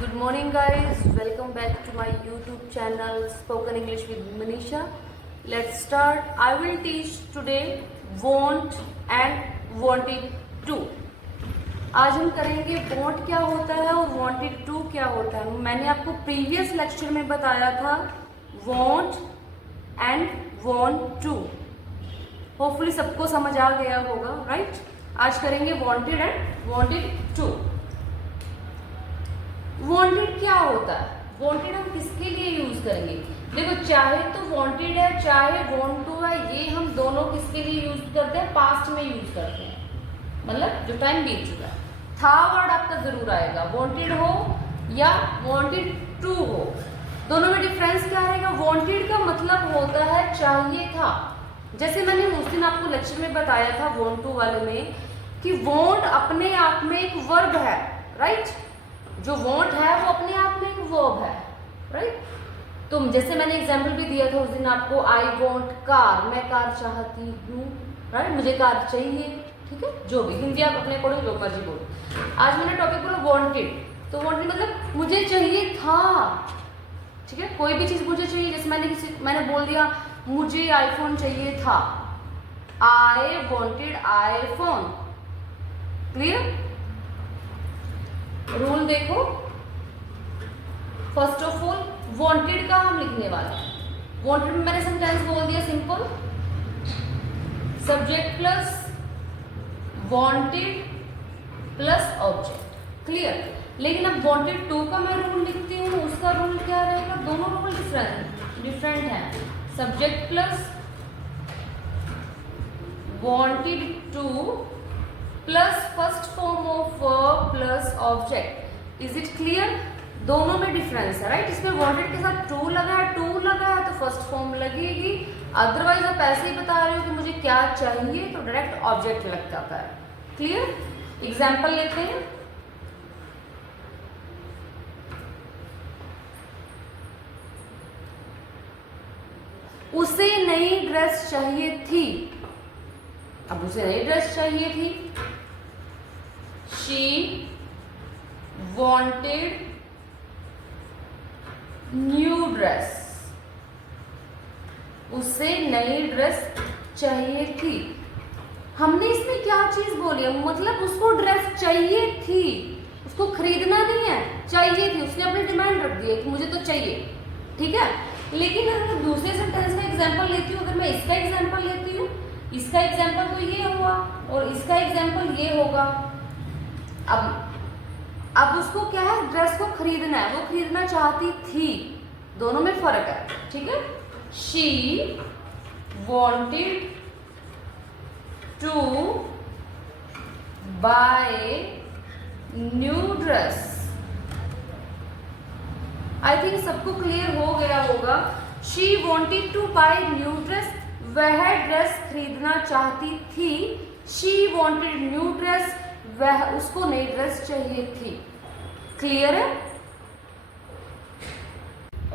Good morning, guys. Welcome back to my YouTube channel Spoken English with Manisha. Let's start. I will teach today want and wanted to. आज हम करेंगे want क्या होता है और wanted to क्या होता है. मैंने आपको प्रीवियस लेक्चर में बताया था want and want to. Hopefully सबको समझ आ गया होगा, राइट? आज करेंगे wanted and wanted to. Wanted क्या होता है? वांटेड हम किसके लिए यूज करेंगे? देखो, चाहे तो वांटेड है चाहे वांट टू है, ये हम दोनों किसके लिए यूज करते हैं? पास्ट में यूज करते हैं, मतलब जो टाइम बीत चुका है. था वर्ड आपका जरूर आएगा, वांटेड हो या वांटेड टू हो, दोनों में डिफरेंस क्या रहेगा? वांटेड का मतलब होता है चाहिए था. जैसे मैंने उस दिन आपको लेक्चर में बताया था वांट टू वाले में कि वांट अपने आप में एक वर्ब है, राइट? जो वांट है वो अपने आप में एक वर्ब है, राइट? तो जैसे मैंने एग्जांपल भी दिया था उस दिन आपको, आई वांट कार, मैं कार चाहती हूँ, राइट? मुझे कार चाहिए, ठीक है? जो भी हिंदी आप अपने अकॉर्डिंग जो मर्जी बोलो. आज मैंने टॉपिक बोला वांटेड, तो वांटेड मतलब मुझे चाहिए था, ठीक है? कोई भी चीज मुझे चाहिए, जैसे मैंने बोल दिया मुझे आईफोन चाहिए था, I wanted iPhone. Clear? Rule देखो, फर्स्ट ऑफ ऑल वांटेड का हम लिखने वाले हैं. वांटेड में मैंने सेंटेंस बोल दिया simple, subject plus wanted plus object. Clear? लेकिन अब वांटेड टू का मैं रूल लिखती हूँ, उसका रूल क्या रहेगा? दोनों रूल डिफरेंट है. Subject plus wanted to plus first form of verb plus object. Is it clear? दोनों में डिफरेंस है, राइट? इसमें वांटेड के साथ टू लगा है तो फर्स्ट फॉर्म लगेगी. अदरवाइज आप ऐसे ही बता रहे हो कि मुझे क्या चाहिए तो डायरेक्ट ऑब्जेक्ट लग जाता है. क्लियर? एग्जाम्पल लेते हैं. उसे नई ड्रेस चाहिए थी. अब उसे नई ड्रेस चाहिए थी. She wanted new dress. उसे नई ड्रेस चाहिए थी. हमने इसमें क्या चीज बोली है? मतलब उसको ड्रेस चाहिए थी, उसको खरीदना नहीं है, चाहिए थी. उसने अपनी डिमांड रख दी है कि मुझे तो चाहिए, ठीक है? लेकिन अगर दूसरे सेंटेंस का एग्जांपल लेती हूँ, अगर मैं इसका एग्जांपल लेती हूँ, इसका एग्जांपल तो ये हुआ और इसका एग्जांपल ये होगा. अब उसको क्या है? ड्रेस को खरीदना है, वो खरीदना चाहती थी. दोनों में फर्क है, ठीक है? She wanted to buy new dress. I think सबको क्लियर हो गया होगा. She wanted to buy new dress, वह ड्रेस खरीदना चाहती थी. शी वॉन्टेड न्यू ड्रेस, वह उसको नई ड्रेस चाहिए थी. क्लियर है?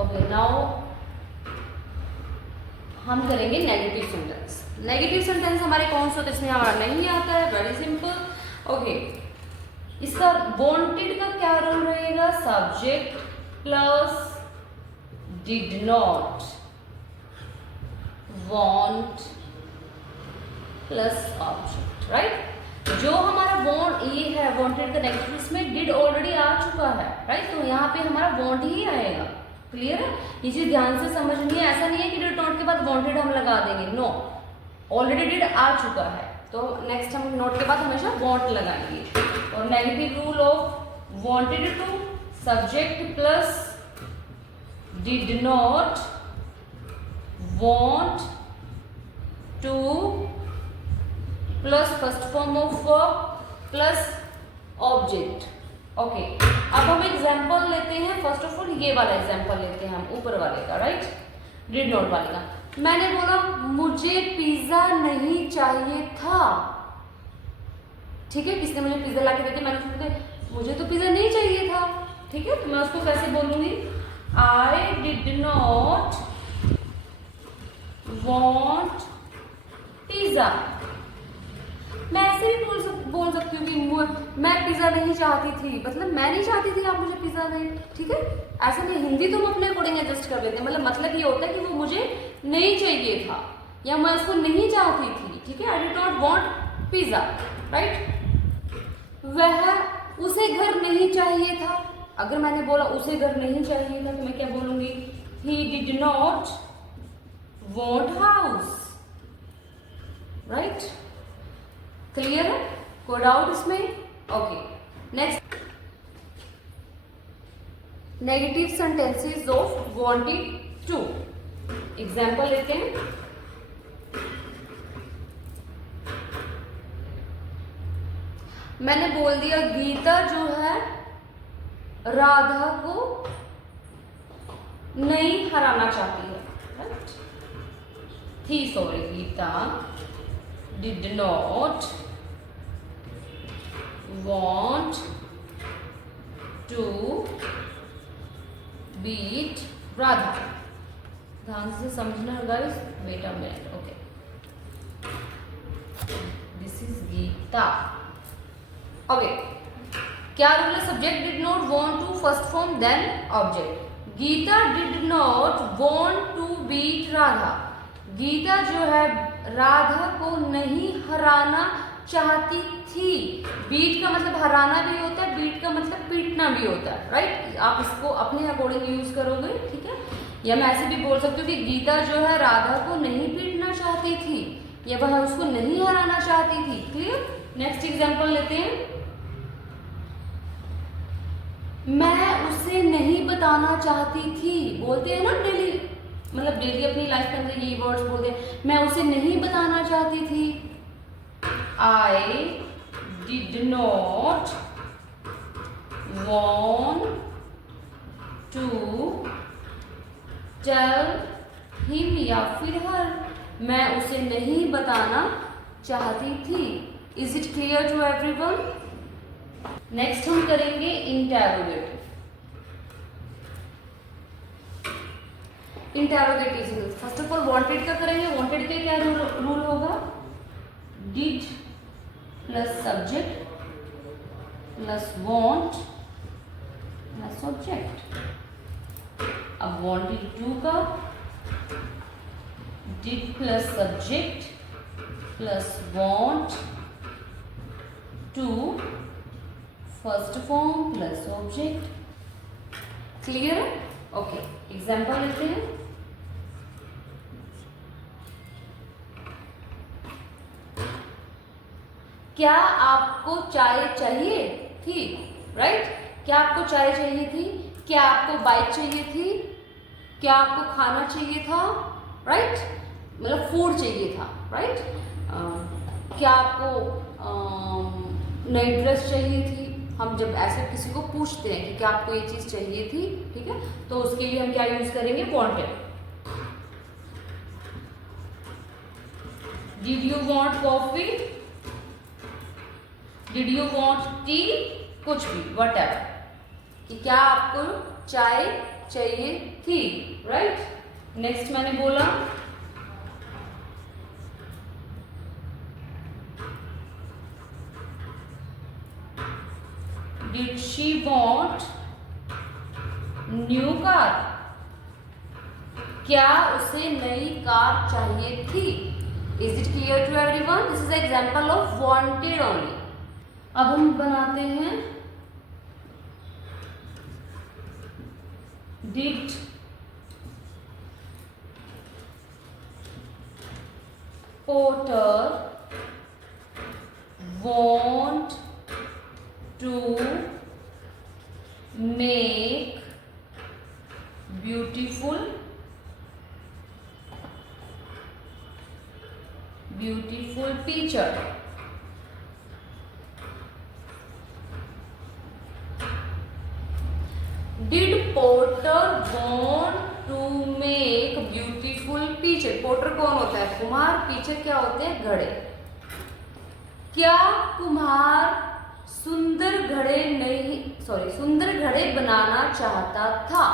ओके, नाउ हम करेंगे नेगेटिव सेंटेंस. नेगेटिव सेंटेंस हमारे कौन से होते हैं? इसमें हमारा नहीं आता है. Very simple. ओके, इसका वांटेड का क्या रोल रहेगा? Subject plus did not, want plus object, right? जो हमारा वांट ये है, वांटेड का नेगेटिव, इसमें डिड ऑलरेडी आ चुका है, राइट? तो यहाँ पे हमारा वांट ही आएगा. क्लियर है? ये चीज ध्यान से समझनी है. ऐसा नहीं है कि डिड नॉट के बाद वांटेड हम लगा देंगे. नो, ऑलरेडी डिड आ चुका है तो नेक्स्ट हम नोट के बाद हमेशा वांट लगाएंगे. और negative rule of wanted to subject plus did not want to plus first form of verb plus object. Okay, अब हम एग्जांपल लेते हैं. फर्स्ट ऑफ ऑल ये वाला एग्जांपल लेते हैं हम, ऊपर वाले का, राइट? डिड नॉट वाले का. मैंने बोला मुझे पिज्जा नहीं चाहिए था, ठीक है? किसने मुझे पिज्जा ला के दे दिया, मैंने उसको मुझे तो पिज्जा नहीं चाहिए था, ठीक है? तो मैं उसको कैसे बोलूंगी? I did not want pizza. मैं ऐसे भी बोल सकती हूँ कि मैं पिज़्ज़ा नहीं चाहती थी, मतलब मैं नहीं चाहती थी आप मुझे पिज़्ज़ा दें, ठीक है। ऐसे में हिंदी तो हम अपने अकॉर्डिंग एडजस्ट कर लेते हैं, मतलब ये होता है कि वो मुझे नहीं चाहिए था या मैं उसको नहीं चाहती थी, ठीक है। I did not want pizza, right. वह उसे घर नहीं चाहिए था। अगर मैंने बोला उसे घर नहीं चाहिए था तो मैं क्या बोलूंगी, he did not want house, right. Clear है, कोई डाउट इसमें? Okay, next negative sentences of wanted to. Example लेते हैं। मैंने बोल दिया गीता जो है राधा को नहीं हराना चाहती है, राइट। थी, sorry, Geeta did not want to beat Radha। ध्यान से समझना guys, wait a minute, okay. This is Geeta, okay. क्या रूल है? Subject did not want to, first form then object. Geeta did not want to beat Radha. Geeta जो है राधा को नहीं हराना चाहती थी। बीट का मतलब हराना भी होता है, बीट का मतलब पीटना भी होता है, राइट। आप इसको अपने अकॉर्डिंग यूज करोगे, ठीक है। या मैं ऐसे भी बोल सकती हूँ कि गीता जो है राधा को नहीं पीटना चाहती थी या वह उसको नहीं हराना चाहती थी। क्लियर? नेक्स्ट एग्जांपल लेते हैं। मैं उसे नहीं बताना चाहती थी। बोलते हैं ना डेली, मतलब डेली अपनी लाइफ के अंदर ये वर्ड्स बोलते हैं, मैं उसे नहीं बताना चाहती थी। I did not want to tell him या फिर her, मैं उसे नहीं बताना चाहती थी। Is it clear to everyone? Next हम करेंगे interrogative. Interrogative first of all wanted का करेंगे। वांटेड के क्या रूल होगा? Did plus subject plus want plus object. अब वांटेड टू का did plus subject plus want to first form plus object. Clear है? ओके, एग्जाम्पल लेते हैं। क्या आपको चाय चाहिए थी? राइट? क्या आपको चाय चाहिए थी? क्या आपको बाइक चाहिए थी? क्या आपको खाना चाहिए था? राइट? मतलब फूड चाहिए था, राइट? क्या आपको नई ड्रेस चाहिए थी? हम जब ऐसे किसी को पूछते हैं कि क्या आपको ये चीज चाहिए थी, ठीक है, तो उसके लिए हम क्या यूज करेंगे? Wanted. Did you want coffee? Did you want T? कुछ भी, वट एवर, कि क्या आपको चाय चाहिए थी, राइट? नेक्स्ट मैंने बोला did she want new car? क्या उसे नई कार चाहिए थी? Is it clear to everyone? This is example of wanted only. अब हम बनाते हैं did porter want to make beautiful picture? Did porter want to make beautiful picture? Porter कौन होता है? कुम्हार। पिक्चर क्या होते हैं? घड़े। क्या कुम्हार सुंदर घड़े बनाना चाहता था?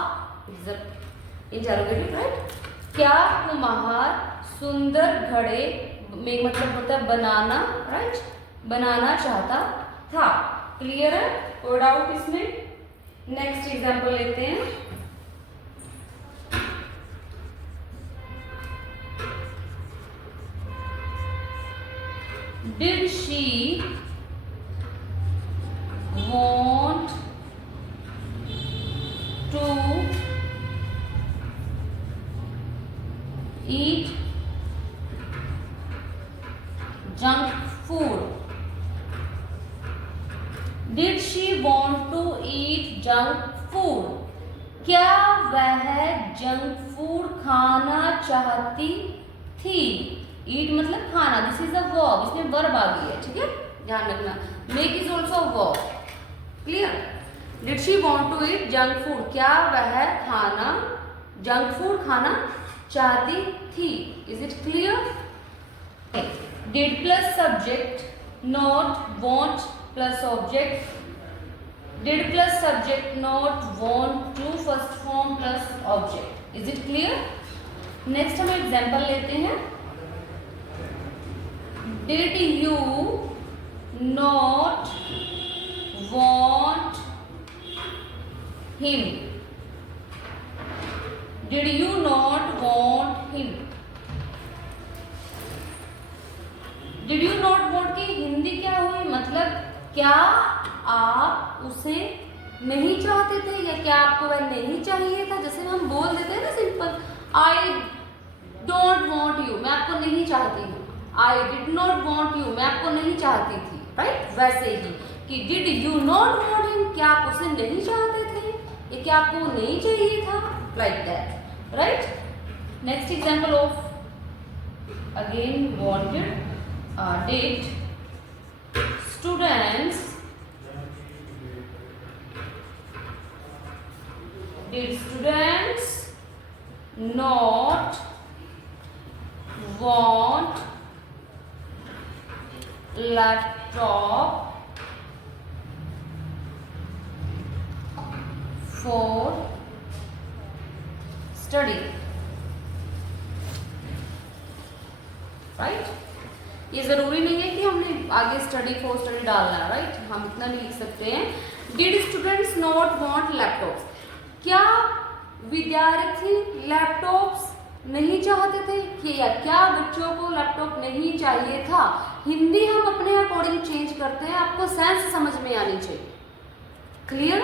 Interrogative, right? क्या कुम्हार सुंदर घड़े, मतलब होता है बनाना, राइट? बनाना चाहता था। क्लियर है? कोई डाउट इसमें? नेक्स्ट एग्जांपल लेते हैं। Did she want to eat junk food? Did she want to eat junk food? क्या वह जंक फूड खाना चाहती थी? ईट मतलब खाना, दिस इज अ वर्ब, इसमें वर्ब आ गई है, ठीक है, ध्यान रखना। Make is also a verb. Clear? Did she want to eat junk food? क्या वह खाना जंक फूड खाना चाहती थी? Is it clear? Did plus subject, not want plus object, did plus subject, not want to first form plus object. Is it clear? Next हम example लेते हैं। Did you not want him? Did you not want him? Did you not want की हिंदी क्या हुई? मतलब क्या आप उसे नहीं चाहते थे या क्या आपको वह नहीं चाहिए था? जैसे हम बोल देते हैं ना simple, I don't want you, मैं आपको नहीं चाहती हूँ। I did not want you, मैं आपको नहीं चाहती थी, राइट? वैसे ही कि did you not want him, क्या आप उसे नहीं चाहते थे या क्या आपको वो नहीं चाहिए था? Like that, right? Next example of again wanted. Did students not want laptop for study? Right? ये जरूरी नहीं है कि हमने आगे स्टडी फॉर स्टडी डालना है, राइट? हम इतना भी लिख सकते हैं। Did students not want laptops? क्या विद्यार्थी लैपटॉप्स नहीं चाहते थे? क्या बच्चों को लैपटॉप नहीं चाहिए था? हिंदी हम अपने अकॉर्डिंग चेंज करते हैं, आपको सेंस समझ में आनी चाहिए। क्लियर?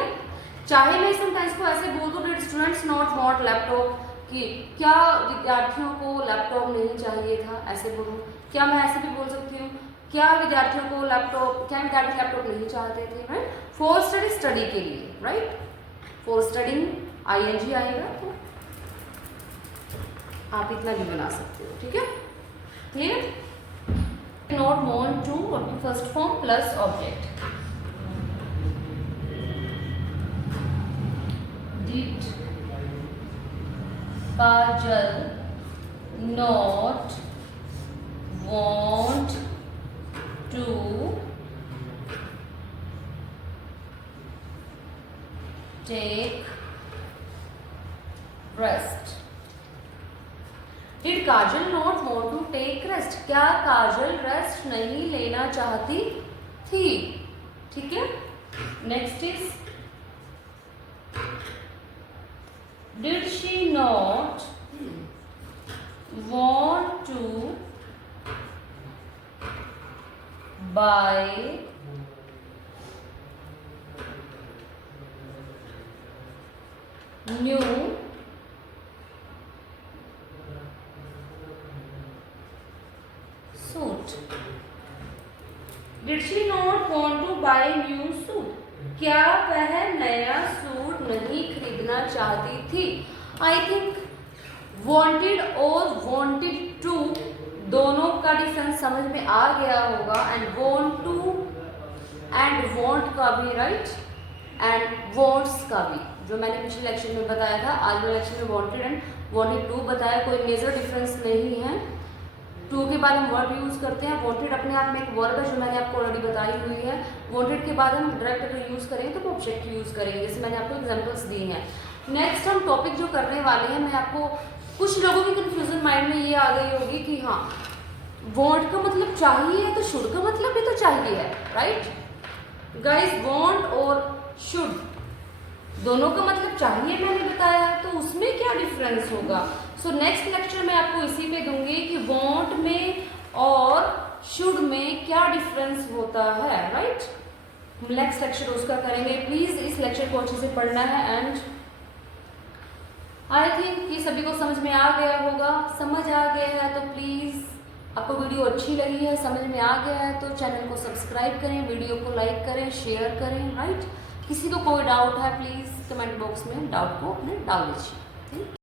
चाहे मैं समटाइम्स को ऐसे बोल दूं, did students not want laptop, कि क्या विद्यार्थियों को लैपटॉप नहीं चाहिए था, ऐसे बोलूं। क्या मैं ऐसे भी बोल सकती हूँ, क्या विद्यार्थियों को क्या विद्यार्थी लैपटॉप नहीं चाहते थे, राइट? फॉर स्टडी, स्टडी के लिए, राइट? फॉर स्टडिंग ING आएगा, तो आप इतना भी बना सकते हो, ठीक है? Clear? Not want to first form plus object. Did Kajal not want to take rest? Did Kajal not want to take rest? क्या काजल रेस्ट नहीं लेना चाहती थी? ठीक है? Next is did she not want to buy new suit? Did she not want to buy new suit? क्या वह नया सूट नहीं खरीदना चाहती थी? आई थिंक wanted और wanted to दोनों का डिफरेंस समझ में आ गया होगा। And want to and want का भी, राइट? एंड wants का भी, जो मैंने पिछले लेक्चर में बताया था। आज वाले लेक्चर में wanted एंड wanted to बताया, कोई मेजर डिफरेंस नहीं है। टू के बाद हम वर्ब यूज़ करते हैं। wanted अपने आप में एक वर्ब है जो मैंने आपको ऑलरेडी बताई हुई है। wanted के बाद हम डायरेक्ट अगर यूज़ करेंगे तो ऑब्जेक्ट यूज़ करेंगे, जैसे मैंने आपको एग्जांपल्स दी हैं। नेक्स्ट हम टॉपिक जो करने वाले हैं, मैं आपको, कुछ लोगों की कन्फ्यूजन माइंड में ये आ गई होगी कि हाँ वांट का मतलब चाहिए है, तो शुड का मतलब भी तो चाहिए है, राइट गाइस। वांट और शुड दोनों का मतलब चाहिए मैंने बताया, तो उसमें क्या डिफरेंस होगा। सो नेक्स्ट लेक्चर में आपको इसी पे दूंगी कि वांट में और शुड में क्या डिफरेंस होता है, राइट। हम नेक्स्ट लेक्चर उसका करेंगे। प्लीज इस लेक्चर को अच्छे से पढ़ना है एंड आई थिंक ये सभी को समझ में आ गया होगा। समझ आ गया है तो प्लीज, आपको वीडियो अच्छी लगी है, समझ में आ गया है तो चैनल को सब्सक्राइब करें, वीडियो को लाइक करें, शेयर करें, राइट। किसी को कोई डाउट है प्लीज कमेंट बॉक्स में डाउट को अपने डाल लीजिए।